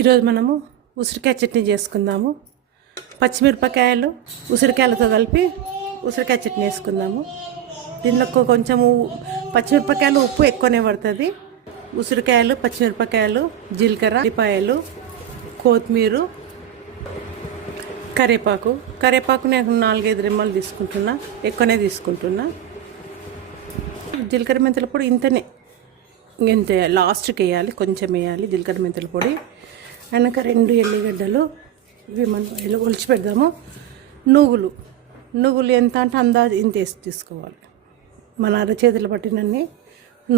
ఈరోజు మనము ఉసిరికాయ చట్నీ చేసుకుందాము. పచ్చిమిరపకాయలు ఉసిరికాయలతో కలిపి ఉసిరికాయ చట్నీ వేసుకుందాము. దీనిలో కొంచెము పచ్చిమిరపకాయలు ఉప్పు ఎక్కువనే పడుతుంది. ఉసిరికాయలు, పచ్చిమిరపకాయలు, జీలకర్ర, ఉల్లిపాయలు, కొత్తిమీర, కరివేపాకు నేను 4-5 రెమ్మలు తీసుకుంటున్నా, ఎక్కువనే తీసుకుంటున్నా. జీలకర్ర మెంతుల పొడి ఇంతే లాస్ట్కి వేయాలి, కొంచెం వేయాలి జీలకర్ర మెంతుల పొడి. వెనక 2 ఎల్లిగడ్డలు, ఇవి మనం ఒలిచి పెడదాము. నువ్వులు ఎంత అంటే అందాజు ఇంత వేసి తీసుకోవాలి. మన అరచేతులు పట్టినన్ని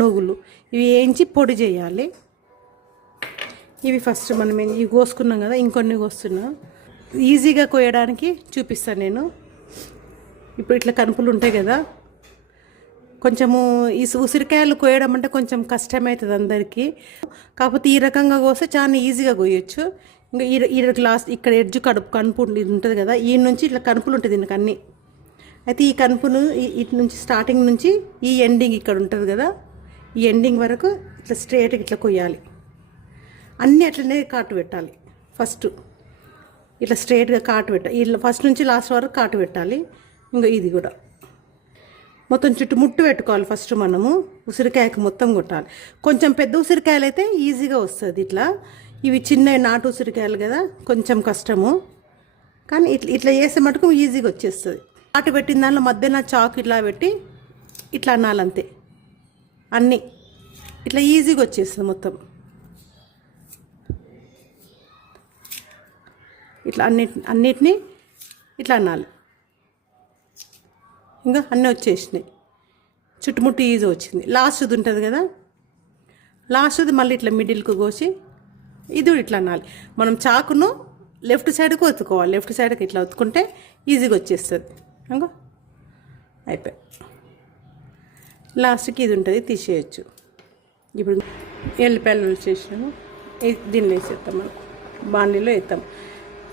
నువ్వులు ఇవి వేయించి పొడి చేయాలి. ఇవి ఫస్ట్ మనం ఇవి కోసుకున్నాం కదా, ఇంకొన్ని కోస్తున్నా. ఈజీగా కోయడానికి చూపిస్తాను నేను. ఇప్పుడు ఇట్లా కనుపులు ఉంటాయి కదా, కొంచెము ఈ ఉసిరికాయలు కోయడం అంటే కొంచెం కష్టమవుతుంది అందరికీ. కాకపోతే ఈ రకంగా కోస్తే చాలా ఈజీగా కోయొచ్చు. ఇంకా ఈ లాస్ట్ ఇక్కడ ఎడ్జు కనుపు ఉంటుంది కదా, ఈ నుంచి ఇట్లా కనుపులు ఉంటుంది దీనికి అన్నీ. అయితే ఈ కనుపును ఇటు నుంచి స్టార్టింగ్ నుంచి ఈ ఎండింగ్ ఇక్కడ ఉంటుంది కదా, ఈ ఎండింగ్ వరకు ఇట్లా స్ట్రైట్గా ఇట్లా కొయ్యాలి. అన్నీ అట్లనే కాటు పెట్టాలి. ఫస్ట్ ఇట్లా స్ట్రైట్గా కాటు పెట్టాలి. ఇట్లా ఫస్ట్ నుంచి లాస్ట్ వరకు కాటు పెట్టాలి. ఇంకా ఇది కూడా మొత్తం చుట్టుముట్టు పెట్టుకోవాలి. ఫస్ట్ మనము ఉసిరికాయకు మొత్తం కొట్టాలి. కొంచెం పెద్ద ఉసిరికాయలు అయితే ఈజీగా వస్తుంది ఇట్లా. ఇవి చిన్న నాటు ఉసిరికాయలు కదా, కొంచెం కష్టము. కానీ ఇట్లా చేసే మటుకు ఈజీగా వచ్చేస్తుంది. కాటు పెట్టిన దానిలో మధ్యన చాకు ఇట్లా పెట్టి ఇట్లా అనాలంతే. అన్నీ ఇట్లా ఈజీగా వచ్చేస్తుంది మొత్తం. ఇట్లా అన్నిటినీ ఇట్లా అనాలి. ఇంకా అన్నీ వచ్చేసినాయి, చుట్టుముట్టు ఈజీ వచ్చింది. లాస్ట్ది ఉంటుంది కదా, లాస్ట్ది మళ్ళీ ఇట్లా మిడిల్కి కోసి ఇది ఇట్లా అనాలి. మనం చాకును లెఫ్ట్ సైడ్కి ఒత్తుకోవాలి. లెఫ్ట్ సైడ్కి ఇట్లా ఒత్తుకుంటే ఈజీగా వచ్చేస్తుంది. ఇంకో అయిపోయి లాస్ట్కి ఇది ఉంటుంది, తీసేయచ్చు. ఇప్పుడు ఎల్లిపాయలు వచ్చేసినాము, దీనిలో వేసేస్తాం. మనం బాండీలో వేస్తాం.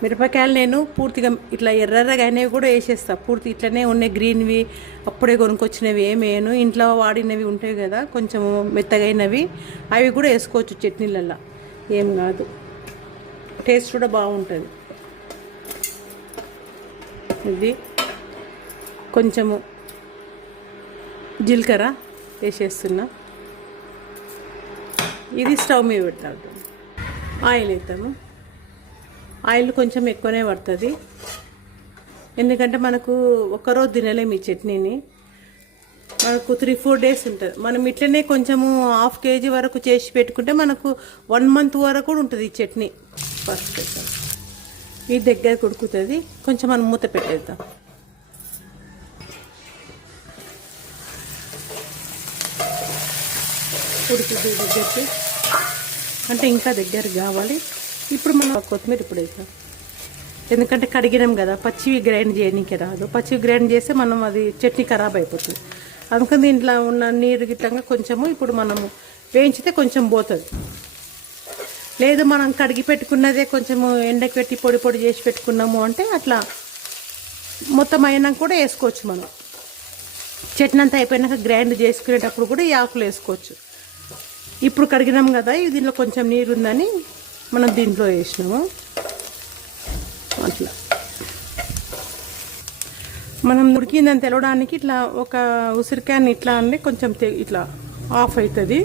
మిరపకాయలు నేను పూర్తిగా ఇట్లా ఎర్రగా అయినవి కూడా వేసేస్తా. పూర్తి ఇట్లనే ఉన్నాయి గ్రీన్వి, అప్పుడే కొనుక్కొచ్చినవి ఏమేను, ఇంట్లో వాడినవి ఉంటాయి కదా కొంచెం మెత్తగైనవి, అవి కూడా వేసుకోవచ్చు చట్నీలల్లో, ఏం కాదు. టేస్ట్ కూడా బాగుంటుంది. ఇది కొంచెము జీలకర్ర వేసేస్తున్నా. ఇది స్టవ్ మీద పెట్టాలి. ఆయిల్ వేద్దాము. ఆయిల్ కొంచెం ఎక్కువనే పడుతుంది, ఎందుకంటే మనకు ఒక్కరోజు తినలేము ఈ చట్నీని. మనకు 3-4 డేస్ ఉంటుంది. మనం ఇట్లనే కొంచెము 1/2 kg వరకు చేసి పెట్టుకుంటే మనకు 1 month వరకు కూడా ఉంటుంది ఈ చట్నీ. ఫస్ట్ పెట్టాం, ఇది దగ్గర ఉడుకుతుంది. కొంచెం మనం మూత పెట్టేద్దాం. ఉడుకుతుంది దగ్గరికి అంటే ఇంకా దగ్గర కావాలి. ఇప్పుడు మనం కొత్తిమీర ఇప్పుడు వేసాం, ఎందుకంటే కడిగినాం కదా, పచ్చివి గ్రైండ్ చేయడానికి రాదు. పచ్చివి గ్రైండ్ చేస్తే మనం అది చట్నీ ఖరాబ్ అయిపోతుంది. అందుకని దీంట్లో ఉన్న నీరు గిట్లంగా కొంచెము ఇప్పుడు మనము వేయించితే కొంచెం పోతుంది. లేదు మనం కడిగి పెట్టుకున్నదే కొంచెము ఎండకి పెట్టి పొడి చేసి పెట్టుకున్నాము అంటే అట్లా మొత్తం అయినాక కూడా వేసుకోవచ్చు. మనం చట్నీ అంతా అయిపోయినాక గ్రైండ్ చేసుకునేటప్పుడు కూడా ఈ ఆకులు వేసుకోవచ్చు. ఇప్పుడు కడిగినాం కదా, దీనిలో కొంచెం నీరు ఉందని మనం దీంట్లో వేసినాము. అట్లా మనం ఉడికిందని తెలవడానికి ఇట్లా ఒక ఉసిరికాయని ఇట్లా అంటే కొంచెం ఇట్లా ఆఫ్ అవుతుంది.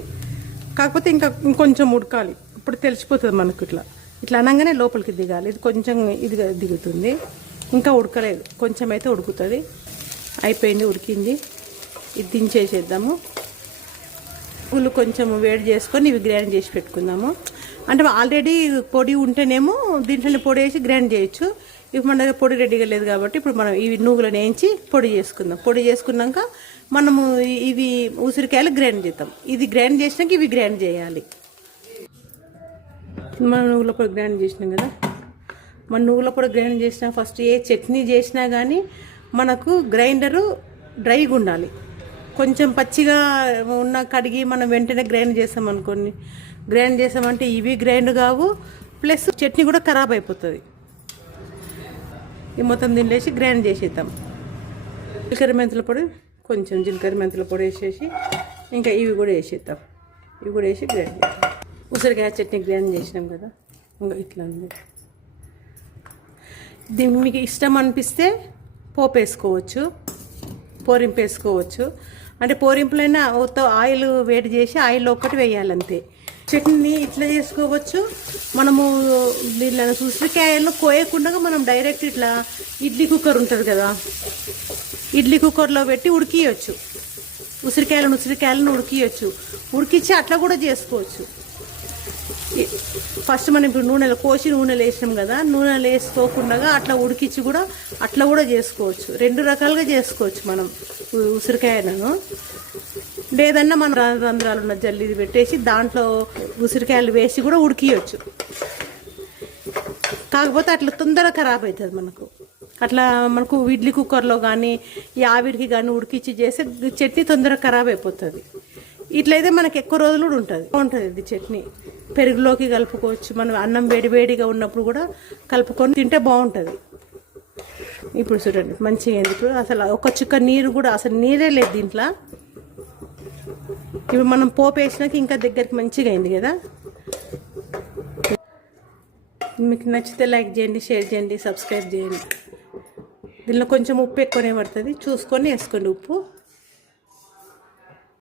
కాకపోతే ఇంకొంచెం ఉడకాలి. ఇప్పుడు తెలిసిపోతుంది మనకు. ఇట్లా అనగానే లోపలికి దిగాలి. ఇది కొంచెం ఇది దిగుతుంది, ఇంకా ఉడకలేదు. కొంచెం అయితే ఉడుకుతుంది. అయిపోయింది, ఉడికింది. ఇది దించేసేద్దాము. పువ్వులు కొంచెం వేడి చేసుకొని ఇవి గ్రైండ్ చేసి పెట్టుకుందాము. అంటే ఆల్రెడీ పొడి ఉంటేనేమో దీంట్లోనే పొడి వేసి గ్రైండ్ చేయొచ్చు. ఇప్పుడు మన దగ్గర పొడి రెడీగా లేదు కాబట్టి ఇప్పుడు మనం ఇవి నువ్వులను వేయించి పొడి చేసుకుందాం. పొడి చేసుకున్నాక మనము ఇవి ఉసిరికాయలు గ్రైండ్ చేద్దాం. ఇది గ్రైండ్ చేసినాక ఇవి గ్రైండ్ చేయాలి. మనం నువ్వుల పొడి గ్రైండ్ చేసినాం కదా, మన నువ్వుల పొడి గ్రైండ్ చేసినా ఫస్ట్ ఏ చట్నీ చేసినా కానీ మనకు గ్రైండరు డ్రైగా ఉండాలి. కొంచెం పచ్చిగా ఉన్న కడిగి మనం వెంటనే గ్రైండ్ చేసామనుకోండి, గ్రైండ్ చేసామంటే ఇవి గ్రైండ్ కావు, ప్లస్ చట్నీ కూడా ఖరాబ్ అయిపోతుంది. ఈ మొత్తం దీనిలో వేసి గ్రైండ్ చేసేద్దాం. జీలకర్ర మెంతుల పొడి, కొంచెం జీలకర్ర మెంతుల పొడి వేసేసి ఇంకా ఇవి కూడా వేసేద్దాం. ఇవి కూడా వేసి గ్రైండ్ చేద్దాం. ఉసిరికాయ చట్నీ గ్రైండ్ చేసినాం కదా, ఇంకా ఇట్లా ఉంది. దీన్ని మీకు ఇష్టం అనిపిస్తే పోపు వేసుకోవచ్చు, పోరింపు వేసుకోవచ్చు. అంటే పోరింపులైనా ఆయిల్ వేడి చేసి ఆయిల్ ఒక్కటి వేయాలంతే. చట్నీ ఇట్లా చేసుకోవచ్చు. మనము దీనిలో ఉసిరికాయలను కోయకుండా మనం డైరెక్ట్ ఇట్లా ఇడ్లీ కుక్కర్ ఉంటుంది కదా, ఇడ్లీ కుక్కర్లో పెట్టి ఉడికియచ్చు. ఉసిరికాయలను ఉడికించి అట్లా కూడా చేసుకోవచ్చు. ఫస్ట్ మనం ఇప్పుడు నూనెలో వేసినాం కదా, నూనెలో వేసుకోకుండా అట్లా ఉడికించి కూడా అట్లా కూడా చేసుకోవచ్చు. 2 రకాలుగా చేసుకోవచ్చు మనం ఉసిరికాయలను. లేదన్నా మనం రంధ్రాలు ఉన్న జల్లి పెట్టేసి దాంట్లో ఉసిరికాయలు వేసి కూడా ఉడికియచ్చు. కాకపోతే అట్లా తొందరగా ఖరాబ్ అవుతుంది మనకు ఇడ్లీ కుక్కర్లో కానీ ఈ ఆవిరికి కానీ ఉడికించి చేస్తే చట్నీ తొందరగా ఖరాబ్ అయిపోతుంది. ఇట్లయితే మనకు ఎక్కువ రోజులు కూడా బాగుంటుంది ఇది చట్నీ. పెరుగులోకి కలుపుకోవచ్చు. మనం అన్నం వేడిగా ఉన్నప్పుడు కూడా కలుపుకొని తింటే బాగుంటుంది. ఇప్పుడు చూడండి మంచిగా అయింది. ఇప్పుడు అసలు ఒక చుక్క నీరు కూడా అసలు నీరే లేదు దీంట్లో. ఇప్పుడు మనం పోపు వేసినాక ఇంకా దగ్గరికి మంచిగా అయింది కదా. మీకు నచ్చితే లైక్ చేయండి, షేర్ చేయండి, సబ్స్క్రైబ్ చేయండి. దీనిలో కొంచెం ఉప్పు ఎక్కువనే పడుతుంది, చూసుకొని వేసుకోండి ఉప్పు.